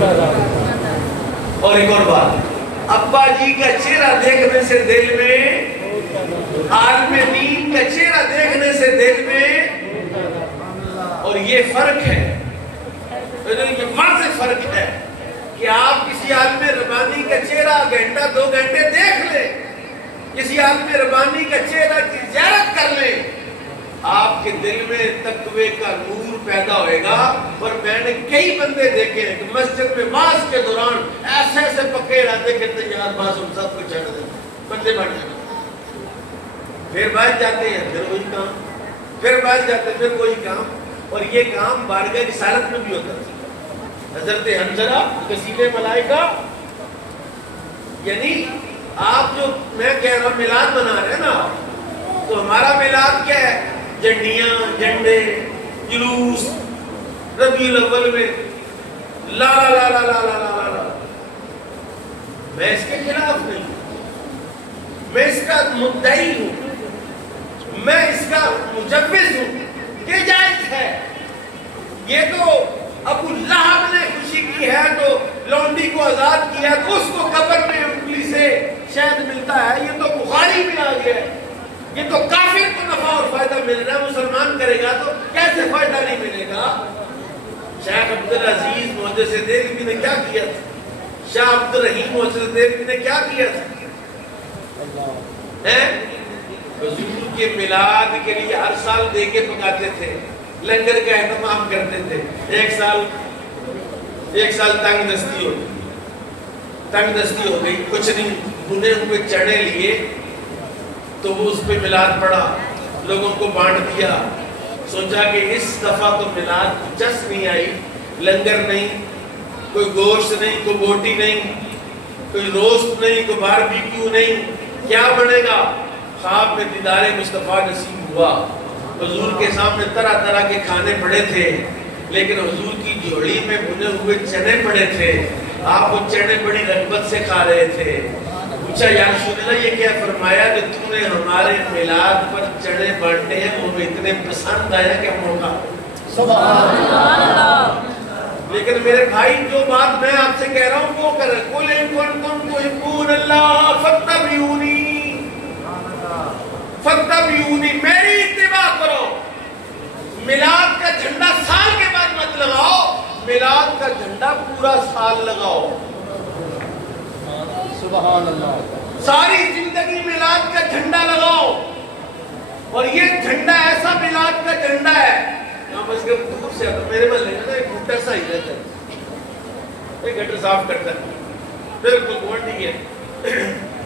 اور ایک اور بات، ابا جی کا چہرہ دیکھنے سے دل میں، عالم دین کا چہرہ دیکھنے سے دل میں، اور یہ فرق ہے، یہ واضح فرق ہے کہ آپ کسی عالم ربانی کا چہرہ گھنٹہ 2 گھنٹے دیکھ لیں، کسی عالم ربانی کا چہرہ کی زیارت کر لیں، آپ کے دل میں تقوی کا نور پیدا ہوئے گا۔ اور میں نے کئی بندے دیکھے ہیں کہ مسجد میں واعظ کے دوران ایسے ایسے پکے رہتے کہ تیار باز ہم سب کو چھڑ دیتے، بندے بن جاتے، پھر بچ جاتے ہیں، پھر وہی کام، پھر بچ جاتے ہیں، پھر وہی کام۔ اور یہ کام بارگاہ رسالت میں بھی ہوتا ہے۔ حضرت حنظلہ غسیل ملائکہ، یعنی آپ جو میں کہہ رہا ہوں میلاد منا رہے ہیں نا، تو ہمارا میلاد کیا ہے؟ جھنڈیاں، جھنڈے، جلوس، ربیع الاول میں لا لا لا لا لا لا لا لا۔ میں اس کے خلاف نہیں ہوں، میں اس کا مدعی ہوں، میں اس کا مجوز ہوں کہ جائز ہے۔ یہ تو ابو لہب نے خوشی کی ہے تو لونڈی کو آزاد کیا تو اس کو قبر میں انگلی سے شہد ملتا ہے، یہ تو بخاری میں آ گیا ہے۔ یہ تو کافر کو نفع اور فائدہ مل رہا ہے، مسلمان کرے گا تو کیسے فائدہ نہیں ملے گا؟ شیخ عبدالعزیز محدث دہلوی نے کیا کیا تھا؟ شاہ عبدالرحیم محدث دہلوی نے کیا کیا تھا؟ حضور کے میلاد کے لیے ہر سال دے کے پکاتے تھے، لنگر کا اہتمام کرتے تھے۔ ایک سال تنگ دستی ہو گئی، کچھ نہیں، بنے ہوئے چڑھے لیے تو وہ اس پہ میلاد پڑھا، لوگوں کو بانٹ دیا۔ سوچا کہ اس دفعہ تو میلاد جس نہیں آئی، لنگر نہیں، کوئی گوشت نہیں، کوئی بوٹی نہیں، کوئی روسٹ نہیں، کوئی باربیکیو نہیں، کیا بنے گا؟ خواب میں دیدار مصطفیٰ نصیب ہوا۔ حضور کے سامنے طرح طرح کے کھانے پڑے تھے، لیکن حضور کی جھولی میں بنے ہوئے چنے پڑے تھے، آپ وہ چنے بڑی رغبت سے کھا رہے تھے۔ پوچھا یا رسول اللہ یہ کیا فرمایا کہ تم نے ہمارے میلاد پر چنے بانٹے ہیں، وہ اتنے پسند آیا کہ ہم ہوگا۔ سبحان اللہ۔ لیکن میرے بھائی جو بات میں آپ سے کہہ رہا ہوں وہ کریں، قُلْ إِن كُنتُمْ تُحِبُّونَ اللَّهَ فَاتَّبِعُونِي، فَاتَّبِعُونِی، میری اتباع کرو۔ میلاد کا جھنڈا سال کے بعد مت لگاؤ، میلاد کا جھنڈا پورا سال لگاؤ۔ سبحان اللہ۔ ساری زندگی میلاد کا جھنڈا لگاؤ، اور یہ جھنڈا ایسا میلاد کا جھنڈا ہے، یہاں بس کے دور سے آتا، میرے محلے میں ایک گھٹر سا ہی رہتا ہے، ایک گھٹر صاف کرتا ہے، بالکل گونڈی ہے،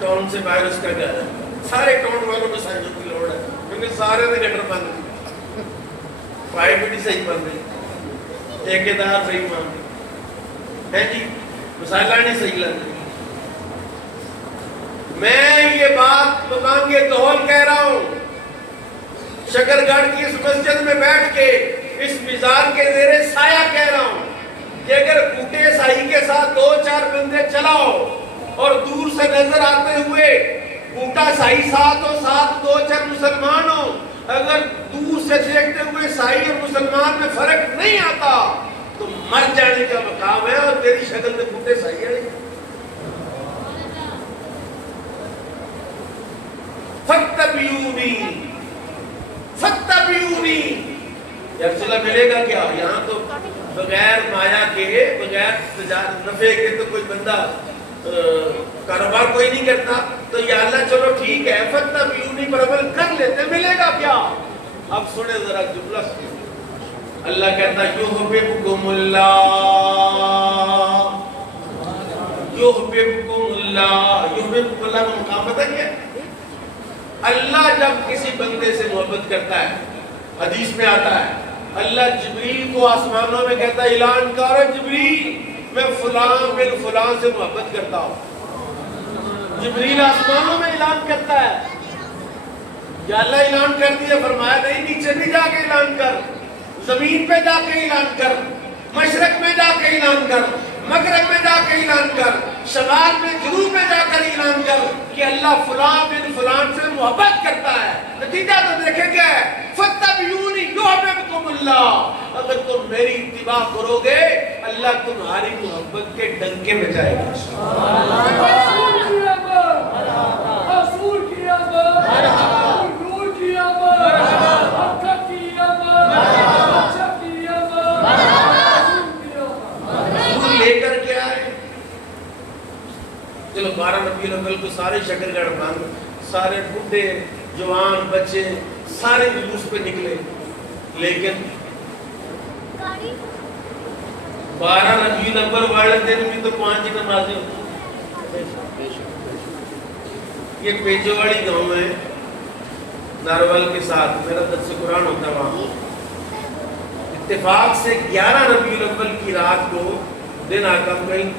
ٹاؤن سے باہر اس کا گھر ہے، سارے ٹاؤن والوں کو سائنوں کی لوڑ ہے، کیونکہ سارے نے گھٹر بند دی، پائپ بھی صحیح بند دی، ٹھیکیدار صحیح بند دی، ہے جی، مسائلہ نہیں صحیح لگ رہی۔ میں یہ بات بانگے دہول کہہ رہا ہوں، شکر گڑھ کی اس مسجد میں بیٹھ کے اس مزار کے زیر سایہ کہہ رہا ہوں کہ اگر بوٹے سائی کے ساتھ 2-4 بندے چلاؤ اور دور سے نظر آتے ہوئے بوٹا سائی ساتھ ہو، ساتھ 2-4 مسلمان ہو، اگر دور سے دیکھتے ہوئے سائی اور مسلمان میں فرق نہیں آتا تو مر جانے کا مقام ہے، اور تیری شکل میں بوٹے سائی ہے۔ فَاتَّبِعُونِی، فَاتَّبِعُونِی، یا رسول اللہ ملے گا کیا؟ یہاں تو بغیر مایا کے، بغیر نفع کے تو کوئی بندہ کاروبار کوئی نہیں کرتا، تو یا اللہ چلو ٹھیک ہے فَاتَّبِعُونِی پر عمل کر لیتے، ملے گا کیا؟ اب سنیں ذرا جملہ سے، اللہ کہتا یحببکم اللہ، یحببکم اللہ، یحببکم اللہ کا مقام پتہ کیا ہے؟ اللہ جب کسی بندے سے محبت کرتا ہے، حدیث میں آتا ہے اللہ جبریل کو آسمانوں میں کہتا ہے اعلان کرو جبریل میں فلاں بن فلاں سے محبت کرتا ہوں۔ جبریل آسمانوں میں اعلان کرتا ہے، یا اللہ اعلان کر دیا، فرمایا نہیں نیچے بھی جا کے اعلان کر، زمین پہ جا کے اعلان کر، مشرق میں جا کے اعلان کر، مغرب میں جا کے اعلان کر، شمال میں جنوب میں جا کر اعلان کر کہ اللہ فلاں بن فلاں سے محبت کرتا ہے۔ نتیجہ تو دیکھیں کیا ہے، فَاتَّبِعُونِی یُحْبِبْکُمُ اللَّہ، اگر تم میری اتباع کرو گے اللہ تمہاری محبت کے ڈنکے میں جائے گا. لے کر کے آئے. چلو 12 ربیع الاول کو سارے شکرگڑھ بند، سارے بڈھے جوان بچے سارے جلوس پہ نکلے. لیکن 12 ربیع الاول والے دن بھی تو 5 نمازیں ہوتی. یہ پیجو والی گاؤں ہے ناروال کے ساتھ، میرا درس قرآن ہوتا وہاں. اتفاق سے 11 ربیع الاول کی رات کو دن آتا ہوں، کہیں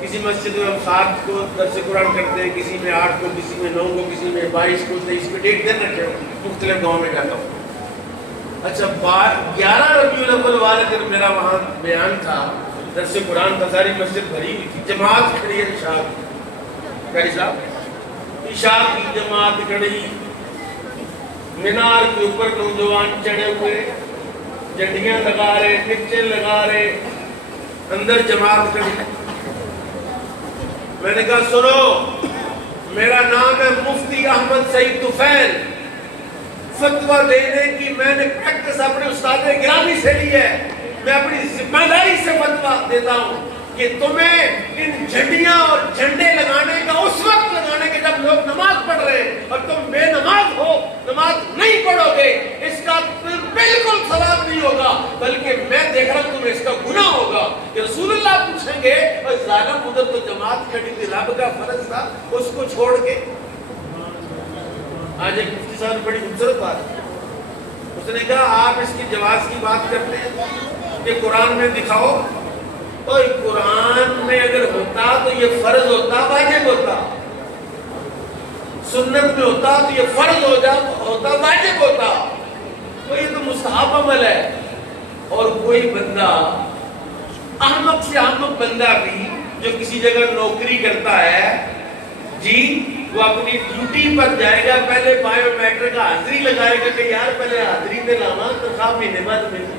کسی مسجد میں ہم 7 کو درس قرآن کرتے ہیں، کسی میں 8 کو، کسی میں 9 کو، کسی میں 22 کو، 23 کو، ڈیٹ دن رکھے ہوں، مختلف گاؤں میں جاتا ہوں. اچھا 11 ربیع الاول والے دن میرا وہاں بیان تھا، درس قرآن کا، ساری مسجد بھری ہوئی تھی، جماعت کھڑی ہے. عشاء قاری صاحب عشاء کی جماعت کھڑی، مینار کے اوپر نوجوان چڑھے ہوئے، جھنڈیاں لگا رہے، ٹچے لگا رہے، اندر جماعت کھڑی. میں نے کہا سنو، میرا نام ہے مفتی احمد سعید طفیل. فتویٰ دینے کی میں نے پریکٹس اپنے استاد گرامی سے لی ہے. میں اپنی ذمہ داری سے فتویٰ دیتا ہوں کہ تمہیں ان جھنڈیاں اور جھنڈے لگانے کا اس وقت لگانے کے جب لوگ نماز پڑھ رہے ہیں اور تم بے نماز ہو، نماز نہیں پڑھو گے، اس کا بالکل ثواب نہیں ہوگا، بلکہ میں دیکھ رہا ہوں تمہیں اس کا گناہ ہوگا. کہ رسول اللہ پوچھیں گے اور ظالم ادھر تو جماعت کھڑی تھی، رب کا فرض تھا اس کو چھوڑ کے. آج ایک مفتی صاحب بڑی خوبصورت بات ہے، اس نے کہا آپ اس کی جواز کی بات کرتے ہیں کہ قرآن میں دکھاؤ. اور قرآن میں اگر ہوتا تو یہ فرض ہوتا، واجب ہوتا. سنت میں ہوتا تو یہ فرض ہوتا، واجب ہوتا. تو یہ تو مستحب عمل ہے. اور کوئی بندہ احمق سے احمق بندہ بھی جو کسی جگہ نوکری کرتا ہے جی، وہ اپنی ڈیوٹی پر جائے گا، پہلے بایو میٹرک کا حاضری لگائے گا کہ یار پہلے حاضری دے لانا تنخواہ مہینے بعد ملے،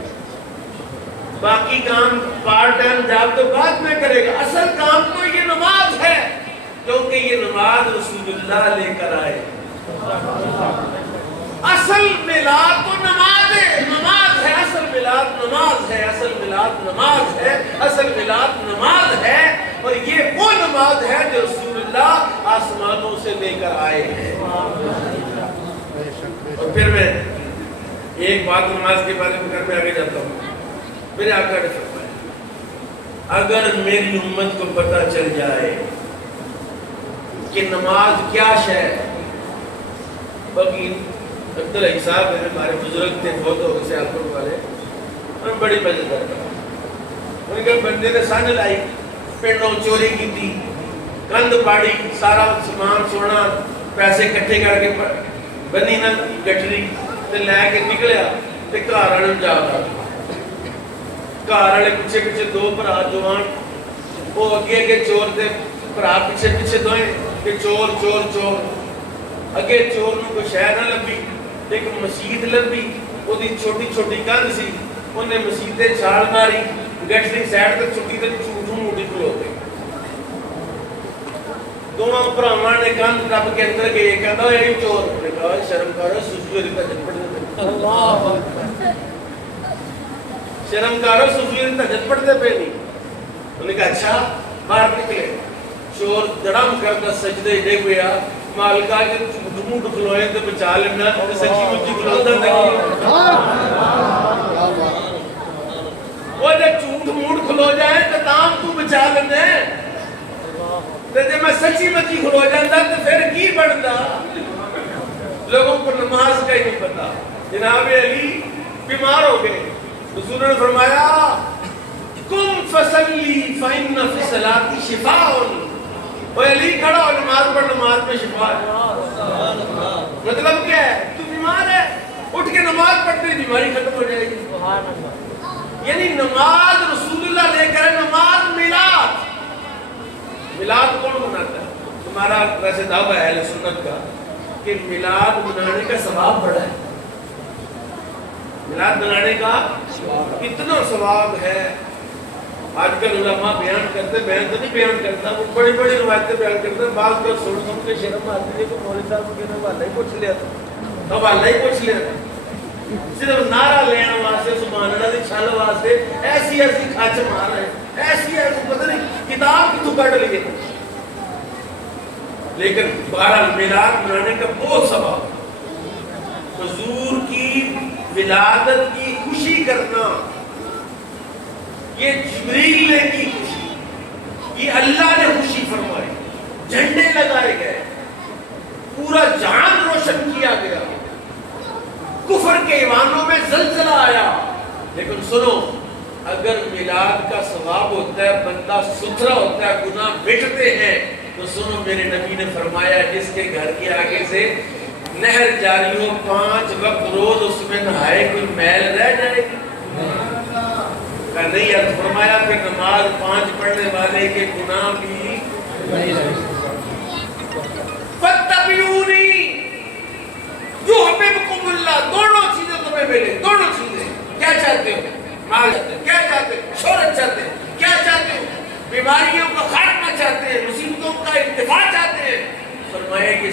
باقی کام پارٹ ٹائم جاب تو بعد میں کرے گا. اصل کام تو یہ نماز ہے، کیونکہ یہ نماز رسول اللہ لے کر آئے. اصل میلاد تو نماز ہے، نماز ہے اصل میلاد، نماز ہے اصل میلاد، نماز ہے اصل میلاد، نماز ہے. اور یہ وہ نماز ہے جو رسول اللہ آسمانوں سے لے کر آئے ہیں. اور پھر میں ایک بات نماز کے بارے میں کرنے آگے جاتا ہوں. میرے آقا نے فرمایا اگر میری امت کو پتہ چل جائے کہ نماز کیا شے ہے. باقی عبداللہ صاحب میرے ہمارے بزرگ تھے، بہت ہو گئے سیالکوٹ والے، ہم بڑی مزیدار تھا. انہوں نے کہا بندے نے سن لائی، پنڈوں چوری کی تھی، کند پاڑی، سارا سامان سونا پیسے کٹھے کر کے بنی نہ گٹری تے لے کے نکلیا تے گھر والے جا کر گھر والے پیچھے پیچھے دو بھرا جوان، وہ اگے اگے چور دے بھرا پیچھے پیچھے دوئے کہ چور چور چور. اگے چور نو کوئی شے نہ لبھی، ایک مسجد لبھی، وہ دی چھوٹی چھوٹی کند سی، انہیں مسجدے چھال ماری، گٹری سائڈ تے چھٹی تے جھوٹوں موٹی کھلو گئی. دونوں بھراواں نے کند ٹپ کے اندر گئے، کہندا اے چور. نے کہا شرم کرو، سوسو دی تجد پڑھ دے. اللہ شرم کرو، سوسو دی تجد پڑھ دے پے نہیں. انہوں نے کہا اچھا. باہر نکلے، چور دڑم کرتا سجدے دے گیا، مالکا کے جھوٹ موٹ کھلوئے تے بچا لینا، سچی مچی کھلوتا تک وہ جب جھوٹ موٹ کھلو جائے تو تام تو بچا لینا ہے. تے جب میں سچی مچی کھلو جاتا تو پھر کی بڑھتا. لوگوں کو نماز کا ہی نہیں پتا. جناب علی بیمار ہو گئے، رسول نے فرمایا کم فصلی فإن فی الصلاۃ شفاء. وہ علی کھڑا ہو، نماز پڑھ، نماز میں شفا ہے. مطلب کیا ہے؟ تو بیمار ہے، اٹھ کے نماز پڑھتے بیماری ختم ہو جائے گی. یعنی نماز رسول اللہ لے کر، نماز میلاد. میلاد کون مناتا ہے؟ تمہارا ویسے دعویٰ ہے اہل سنت کا کہ میلاد منانے کا ثواب بڑا ہے. میلاد منانے کا اتنا ثواب ہے. آج کل علماء بیان کرتے، میں تو نہیں بیان کرتا، وہ بڑی بڑی روایتیں بیان کرتے ہیں، بعض کا سن کے شرم آتی ہے کہ مولوی صاحب کے حوالہ ہی پوچھ لیا تھا، حوالہ ہی پوچھ لیا تھا، صرف نعرہ لینا واسطے، سبحان اللہ دی چھل واسطے ایسی ایسی کھچ مار رہے ہیں، ایسی ایسی پتہ نہیں کتاب کی تو کٹ لیے. لیکن بہرحال میلاد منانے کا بہت سبب، حضور کی ولادت کی خوشی کرنا، یہ جبریل نے کی خوشی، یہ اللہ نے خوشی فرمائی، جھنڈے لگائے گئے، پورا جہان روشن کیا گیا، کفر کے ایوانوں میں زلزلہ آیا. لیکن سنو، اگر میلاد کا ثواب ہوتا ہے، بندہ ستھرا ہوتا ہے، گناہ مٹتے ہیں، تو سنو میرے نبی نے فرمایا جس کے گھر کے آگے سے نہر جاری ہو 5 وقت روز اس میں نہائے، کوئی میل رہ جائے گی؟ کہ نہیں ہے. فرمایا کہ نماز 5 پڑھنے والے کے گناہ بھی نہیں رہے. فَاتَّبِعُونِي يُحْبِبْكُمُ اللَّهُ. دونوں چیزیں تمہیں ملے، دونوں چیزیں. کیا چاہتے ہو؟ مال چاہتے ہو؟ کیا چاہتے ہو؟ شہرت چاہتے ہو؟ کیا چاہتے ہو؟ بیماریوں کا خاتمہ چاہتے ہیں، مصیبتوں کا ارتفاع چاہتے ہیں. فرمایا کہ